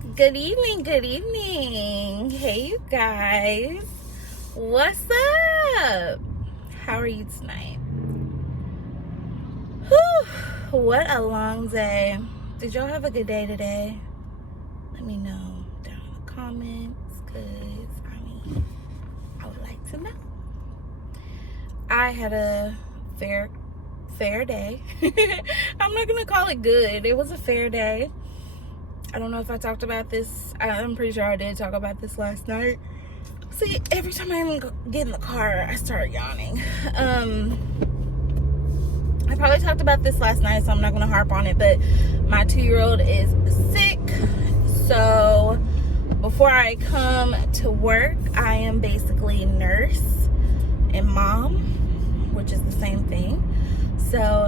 Good evening, good evening. Hey, you guys. What's up? How are you tonight? Whew, what a long day. Did y'all have a good day today? Let me know down in the comments, because, I would like to know. I had a fair day. I'm not going to call it good. It was a fair day. I don't know if I talked about this. I'm pretty sure I did talk about this last night. See, every time I get in the car, I start yawning. I probably talked about this last night, so I'm not going to harp on it, but my 2-year-old is sick. So before I come to work, I am basically nurse and mom, which is the same thing. So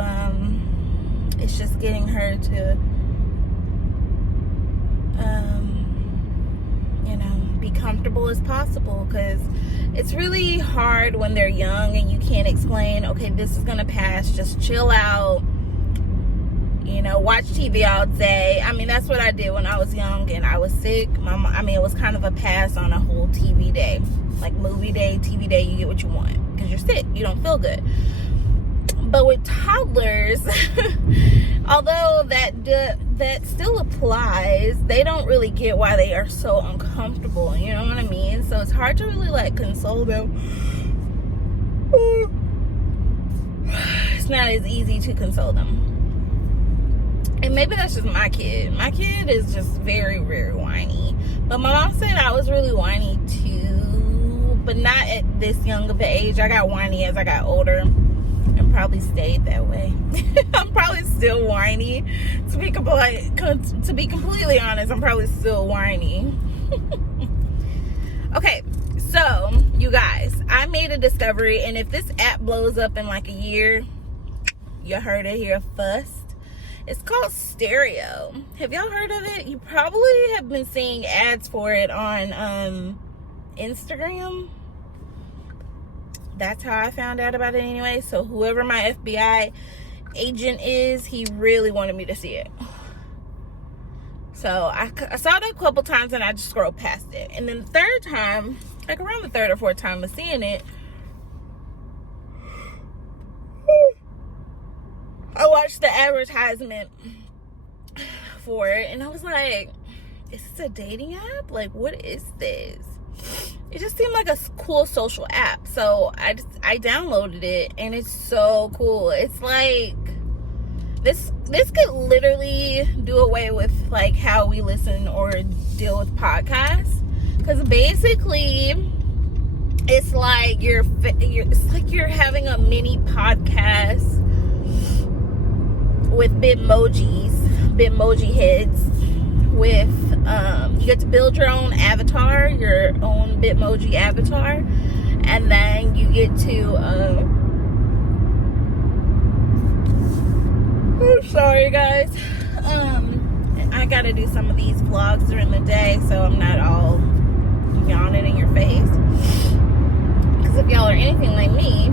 it's just getting her to be comfortable as possible, because it's really hard when they're young and you can't explain, okay, this is gonna pass, just chill out, watch TV all day. That's what I did when I was young and I was sick. It was kind of a pass on a whole TV day, like movie day, TV day. You get what you want because you're sick, you don't feel good. But with toddlers, although that still applies, they don't really get why they are so uncomfortable. You know what I mean? So it's hard to really console them. It's not as easy to console them. And maybe that's just my kid. My kid is just very, very whiny. But my mom said I was really whiny too, but not at this young of an age. I got whiny as I got older. And probably stayed that way. I'm probably still whiny. To be completely honest, I'm probably still whiny. Okay, so you guys, I made a discovery, and if this app blows up in like a year, you heard it here first. It's called Stereo. Have y'all heard of it? You probably have been seeing ads for it on Instagram. That's how I found out about it anyway. So whoever my FBI agent is, he really wanted me to see it. So I saw it a couple times and I just scrolled past it. And then the third time, like around the third or fourth time of seeing it, I watched the advertisement for it and I was like, is this a dating app? Like, what is this? It just seemed like a cool social app, so I downloaded it, and it's so cool. It's like this could literally do away with like how we listen or deal with podcasts, because basically it's like you're having a mini podcast with Bitmoji heads. With you get to build your own avatar, your own Bitmoji avatar, and then you get to I'm sorry guys, I gotta do some of these vlogs during the day so I'm not all yawning in your face, because if y'all are anything like me,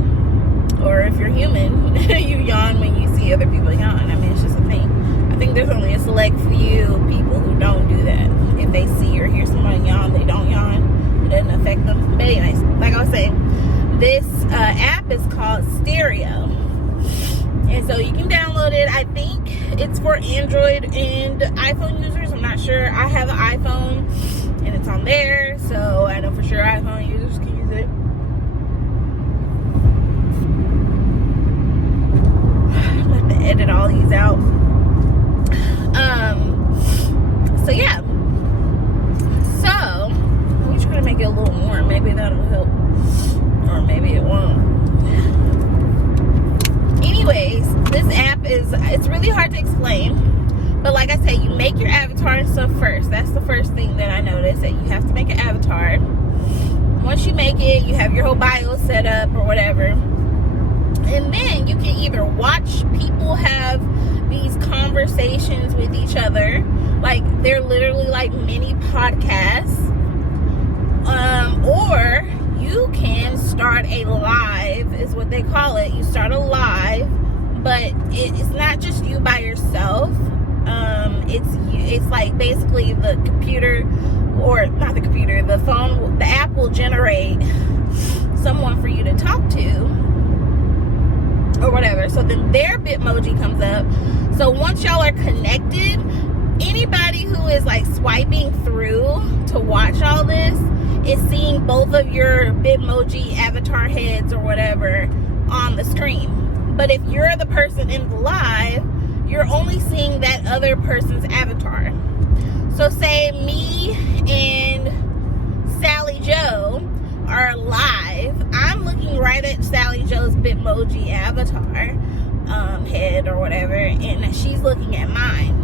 or if you're human, you yawn when you see other people yawn. It's just a thing. I think there's only a select few people who don't do that. If they see or hear someone yawn, they don't yawn. It doesn't affect them. But anyways, like I was saying, this app is called Stereo. And so you can download it. I think it's for Android and iPhone users. I'm not sure. I have an iPhone and it's on there. So I know for sure iPhone users can use it. I'm going to have to edit all these out. So yeah. So let me try to make it a little warm. Maybe that'll help, or maybe it won't. Anyways, this app it's really hard to explain, but like I said, you make your avatar and stuff first. That's the first thing that I noticed, that you have to make an avatar. Once you make it, you have your whole bio set up or whatever, and then you can either watch people have these conversations with each other, like they're literally like mini podcasts, or you can start a live, is what they call it. You start a live, but it's not just you by yourself. It's like basically the computer, or not the computer, the phone, the app will generate someone for you to talk to or whatever. So then their Bitmoji comes up. So once y'all are connected, anybody who is like swiping through to watch all this is seeing both of your Bitmoji avatar heads or whatever on the screen. But if you're the person in the live, you're only seeing that other person's avatar. So say me and Sally Joe are live. I'm looking right at Sally Joe's Bitmoji avatar head or whatever, and she's looking at mine.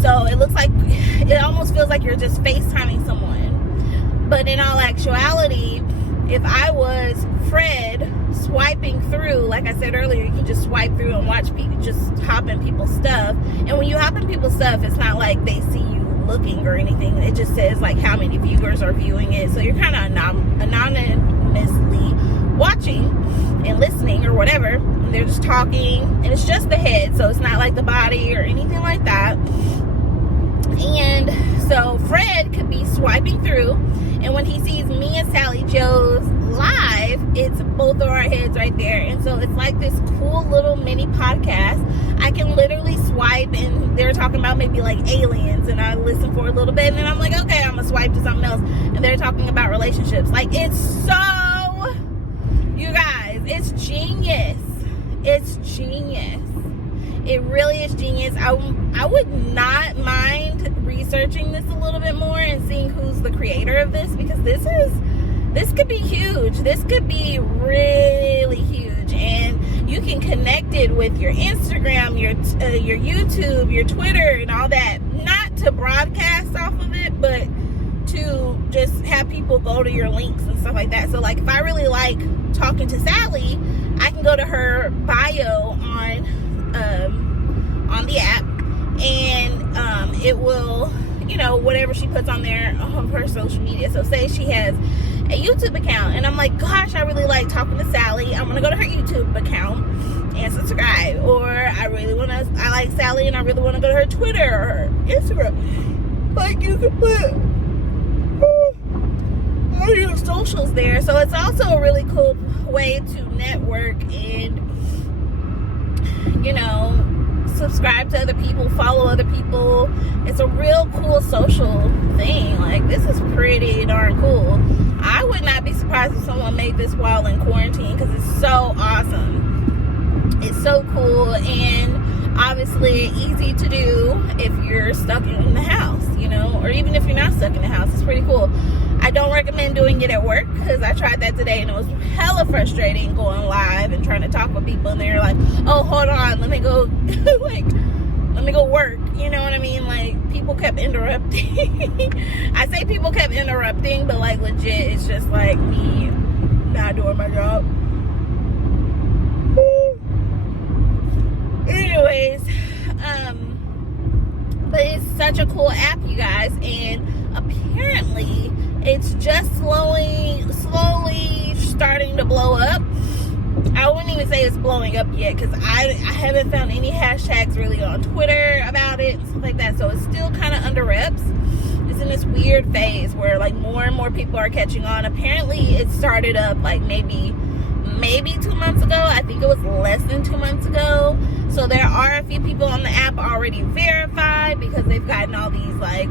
So it looks like, it almost feels like you're just FaceTiming someone. But in all actuality, if I was Fred swiping through, like I said earlier, you can just swipe through and watch people, just hop in people's stuff. And when you hop in people's stuff, it's not like they see you looking or anything. It just says like how many viewers are viewing it. So you're kind of anonymously watching and listening or whatever. And they're just talking, and it's just the head. So it's not like the body or anything like that. And so Fred could be swiping through, and when he sees me and Sally Joe's live, it's both of our heads right there. And so it's like this cool little mini podcast. I can literally swipe, and they're talking about maybe like aliens, and I listen for a little bit, and then I'm like, okay, I'm gonna swipe to something else, and they're talking about relationships. Like, it's so, you guys, it's genius. It's genius. It really is genius. I would not mind researching this a little bit more and seeing who's the creator of this, because this could be huge. This could be really huge, and you can connect it with your Instagram, your YouTube, your Twitter, and all that. Not to broadcast off of it, but to just have people go to your links and stuff like that. So like, if I really like talking to Sally, I can go to her bio on the app, and it will, you know, whatever she puts on there on her social media. So say she has a YouTube account, and I'm like, gosh, I really like talking to Sally, I'm gonna go to her YouTube account and subscribe. Or I like Sally and I really want to go to her Twitter or her Instagram. Like, you can put all your socials there. So it's also a really cool way to network and, you know, subscribe to other people, follow other people. It's a real cool social thing. Like, this is pretty darn cool. I would not be surprised if someone made this while in quarantine, because it's so awesome. It's so cool, and obviously easy to do if you're stuck in the house, you know, or even if you're not stuck in the house. It's pretty cool. I don't recommend doing it at work, because I tried that today and it was hella frustrating going live and trying to talk with people, and they're like, oh, hold on, let me go let me go work, you know what I mean? Like, people kept interrupting. I say people kept interrupting, but like, legit, it's just like me not doing my job. Anyways, but it's such a cool app, you guys, and apparently it's just slowly starting to blow up. I wouldn't even say it's blowing up yet, because I haven't found any hashtags really on Twitter about it and stuff like that. So it's still kind of under wraps. It's in this weird phase where like more and more people are catching on. Apparently it started up like maybe 2 months ago. I think it was less than 2 months ago. So there are a few people on the app already verified, because they've gotten all these like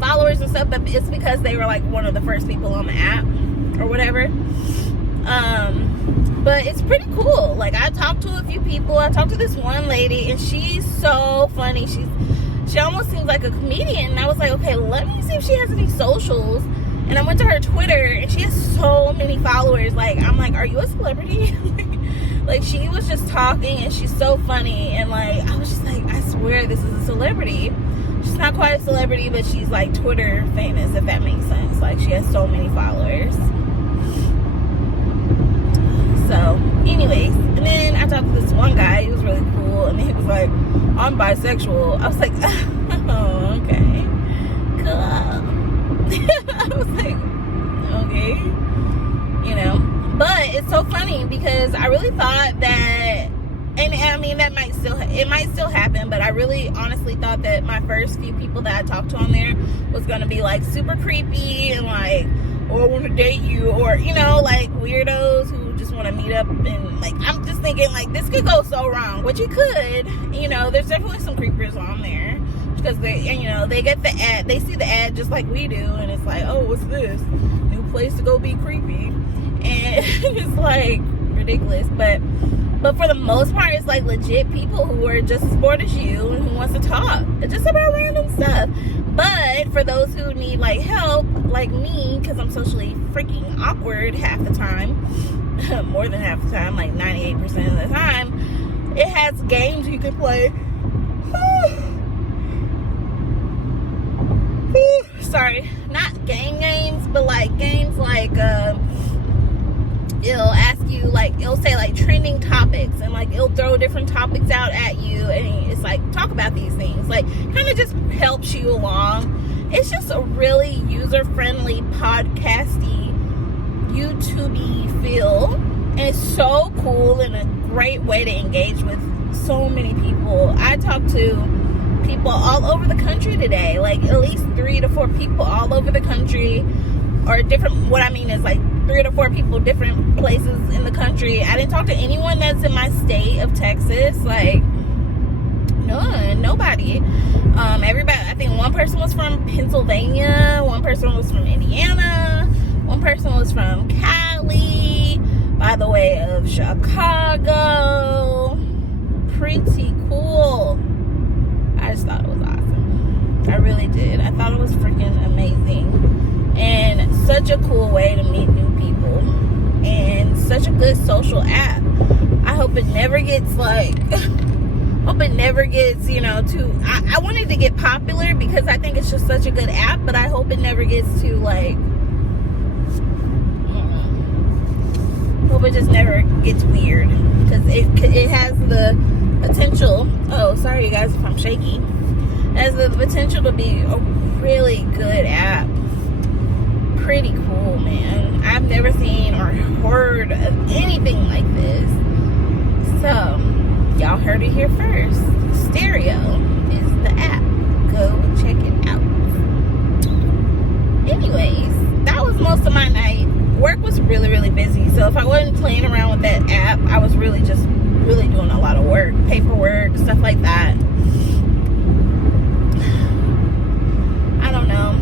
followers and stuff, but it's because they were like one of the first people on the app or whatever. But it's pretty cool. Like, I talked to a few people. I talked to this one lady, and she's so funny. She almost seems like a comedian, and I was like, okay, let me see if she has any socials. And I went to her Twitter, and she has so many followers. Like, I'm like, are you a celebrity? Like, she was just talking, and she's so funny, and like, I was just like, I swear this is a celebrity. She's not quite a celebrity, but she's like Twitter famous, if that makes sense. Like, she has so many followers. So, anyways, and then I talked to this one guy. He was really cool, and he was like, I'm bisexual. I was like, oh, okay, cool. I was like, okay, you know. But it's so funny, because I really thought that, and I mean, that might still, it might still happen, but I really honestly thought that my first few people that I talked to on there was gonna be like super creepy and like, oh, I want to date you, or you know, like weirdos who just want to meet up. And like, I'm just thinking like this could go so wrong, which it could. You know, there's definitely some creepers on there because they, you know, they get the ad, they see the ad just like we do, and it's like, oh, what's this new place to go be creepy? And it's like ridiculous, but for the most part, it's like legit people who are just as bored as you and who wants to talk just about random stuff. But for those who need like help, like me, because I'm socially freaking awkward half the time, more than half the time, like 98% of the time, it has games you can play. Sorry, not games, but like games like it'll ask you, like, it'll say like trending topics, and like it'll throw different topics out at you, and it's like, talk about these things, like kind of just helps you along. It's just a really user-friendly, podcasty, YouTubey feel, and it's so cool and a great way to engage with so many people. I talked to people all over the country today, like at least 3 to 4 people all over the country, or different, what I mean is like 3 to 4 people different places in the country. I didn't talk to anyone that's in my state of Texas, like nobody. Everybody, I think one person was from Pennsylvania, one person was from Indiana, one person was from Cali, by the way of Chicago. Pretty cool. I just thought it was awesome. I really did. I thought it was freaking amazing. And such a cool way to meet new people. And such a good social app. I hope it never gets like, you know, too, I want it to get popular because I think it's just such a good app, but I hope it never gets too like, hope it just never gets weird, because it has the potential, oh sorry you guys if I'm shaky, it has the potential to be a really good app. Pretty cool, man. I've never seen or heard of anything like this. So y'all heard it here first. Stereo is the app. Go check it out. Anyways, that was most of my night. Work was really, really busy. So if I wasn't playing around with that app, I was really just doing a lot of work, paperwork, stuff like that. I don't know.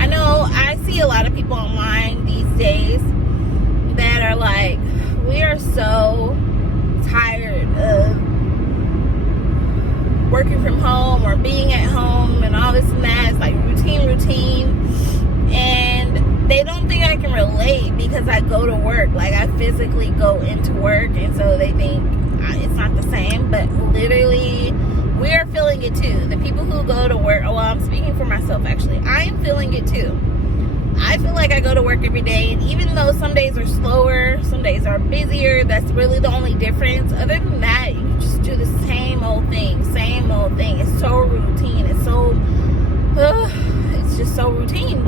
I know I see a lot of people online these days that are like, we are so tired of working from home or being at home and all this and that. It's like routine. And they don't think I can relate because I go to work. Like, I physically go into work, and so they think it's not the same. But literally, we are feeling it too. The people who go to work, well, I'm speaking for myself actually. I am feeling it too. I feel like I go to work every day, and even though some days are slower, some days are busier, that's really the only difference. Other than that, you just do the same old thing. It's so routine. It's just so routine.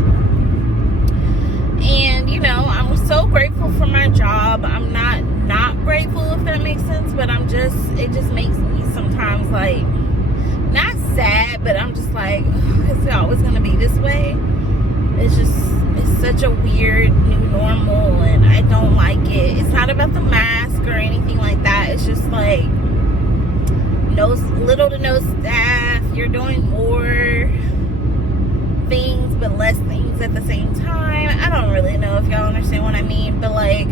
And, you know, I'm so grateful for my job. I'm not grateful, if that makes sense, but it just makes me sometimes like, not sad, but I'm just like, it's always going to be this way. It's such a weird new normal, and I don't like it. It's not about the mask or anything like that. It's just like, little to no staff. You're doing more things, but less things at the same time. I don't really know if y'all understand what I mean, but like,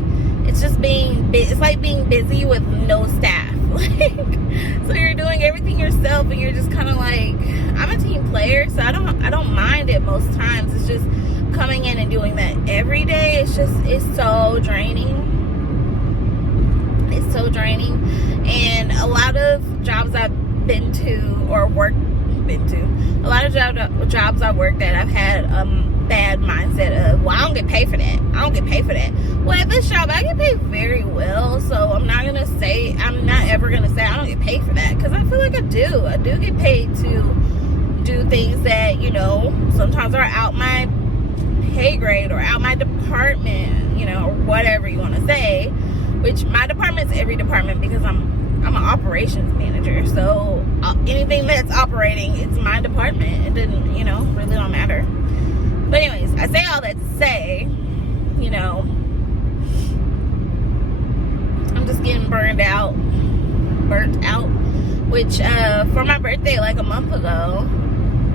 it's just it's like being busy with no staff. Like, so you're doing everything yourself, and you're just kind of like, I'm a team player, so I don't mind it most times. It's just coming in and doing that every day. It's so draining. It's so draining. And a lot of jobs I've been to, a lot of jobs I've worked at, I've had bad mindset of, well, I don't get paid for that. Well, at this job, I get paid very well, so I'm not ever gonna say I don't get paid for that, because I feel like I do get paid to do things that, you know, sometimes are out my pay grade or out my department, you know, or whatever you want to say, which my department's every department, because I'm I'm an operations manager, so anything that's operating, it's my department. It didn't, you know, really don't matter. But anyways, I say all that to say, you know, I'm just getting burnt out, which for my birthday like a month ago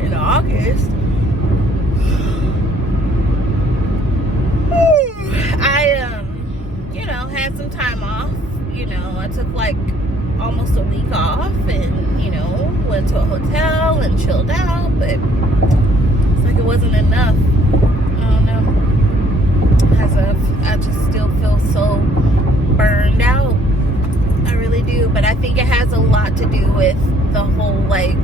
in August, I you know, had some time off. You know, I took like almost a week off, and you know, went to a hotel and chilled out, but it's like it wasn't enough. I don't know, I just still feel so burned out. I really do. But I think it has a lot to do with the whole like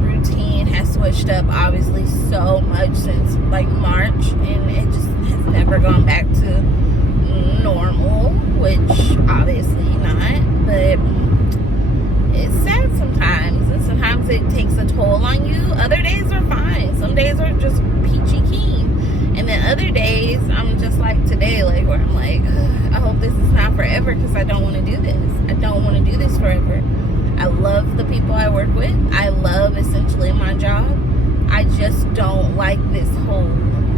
routine has switched up obviously so much since like March, and it just has never gone back to normal, which obviously not. But it's sad sometimes, and sometimes it takes a toll on you. Other days are fine. Some days are just peachy keen, and then other days I'm just like today, like where I'm like, I hope this is not forever, because I don't want to do this. I don't want to do this forever. I love the people I work with. I love essentially my job. I just don't like this whole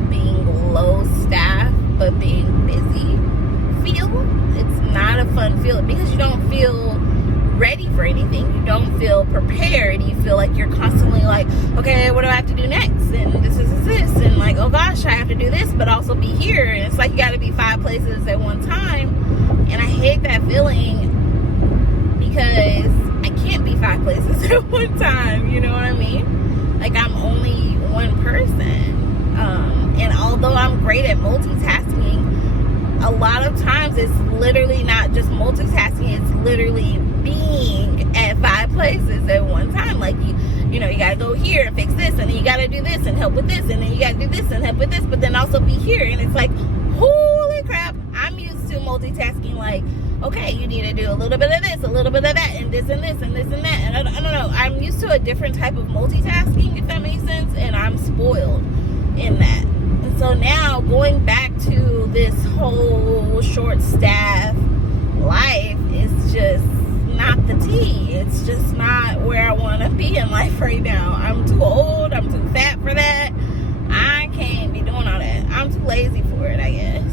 being low staff but being busy feel. It's not a fun feeling, because you don't feel ready for anything. You don't feel prepared. You feel like you're constantly like, okay, what do I have to do next? And this, and like, oh gosh, I have to do this, but also be here. And it's like you got to be 5 places at one time. And I hate that feeling, because I can't be 5 places at one time. You know what I mean? Like, I'm only one person. And although I'm great at multitasking, a lot of times it's literally not just multitasking, it's literally being at 5 places at one time. Like, you know, you gotta go here and fix this, and then you gotta do this and help with this, and then you gotta do this and help with this, but then also be here. And it's like, holy crap, I'm used to multitasking. Like, okay, you need to do a little bit of this, a little bit of that, and this and this and this and that. And I don't know, I'm used to a different type of multitasking, if that makes sense, and I'm spoiled in that. And so now going back to this whole short staff life is just not the tea. It's just not where I want to be in life right now. I'm too old. I'm too fat for that. I can't be doing all that. I'm too lazy for it, I guess.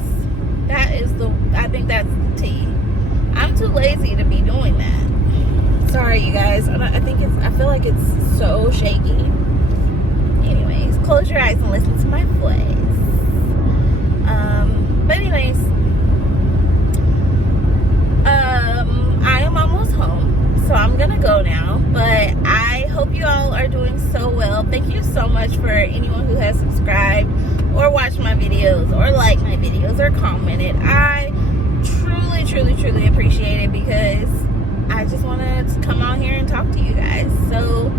I think that's the tea. I'm too lazy to be doing that. Sorry, you guys. I feel like it's so shaky. Anyways, close your eyes and listen to my voice. But anyways, I am almost home, so I'm gonna go now. But I hope you all are doing so well. Thank you so much for anyone who has subscribed or watched my videos or liked my videos or commented. I truly appreciate it, because I just want to come out here and talk to you guys. So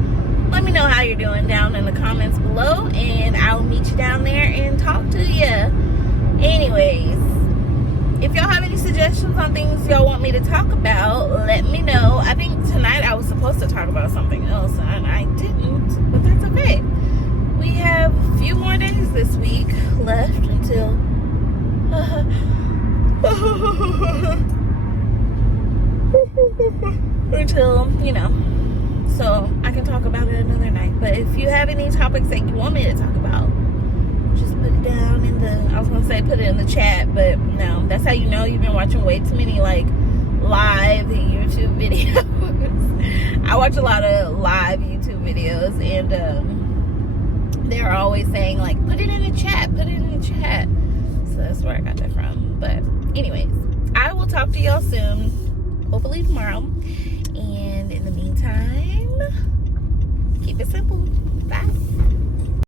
let me know how you're doing down in the comments below, and I'll meet you down there and talk to you. Anyways, if y'all have any suggestions on things y'all want me to talk about, let me know. I think tonight I was supposed to talk about something else, and I didn't, but that's okay. We have a few more days this week left until you know, so I can talk about it another night. But if you have any topics that you want me to talk about, just put it down in the, I was gonna say put it in the chat, but no, that's how you know you've been watching way too many like live YouTube videos. I watch a lot of live YouTube videos, and they're always saying like, put it in the chat, put it in the chat. So that's where I got that from. But anyways, I will talk to y'all soon, hopefully tomorrow. And in the meantime, keep it simple.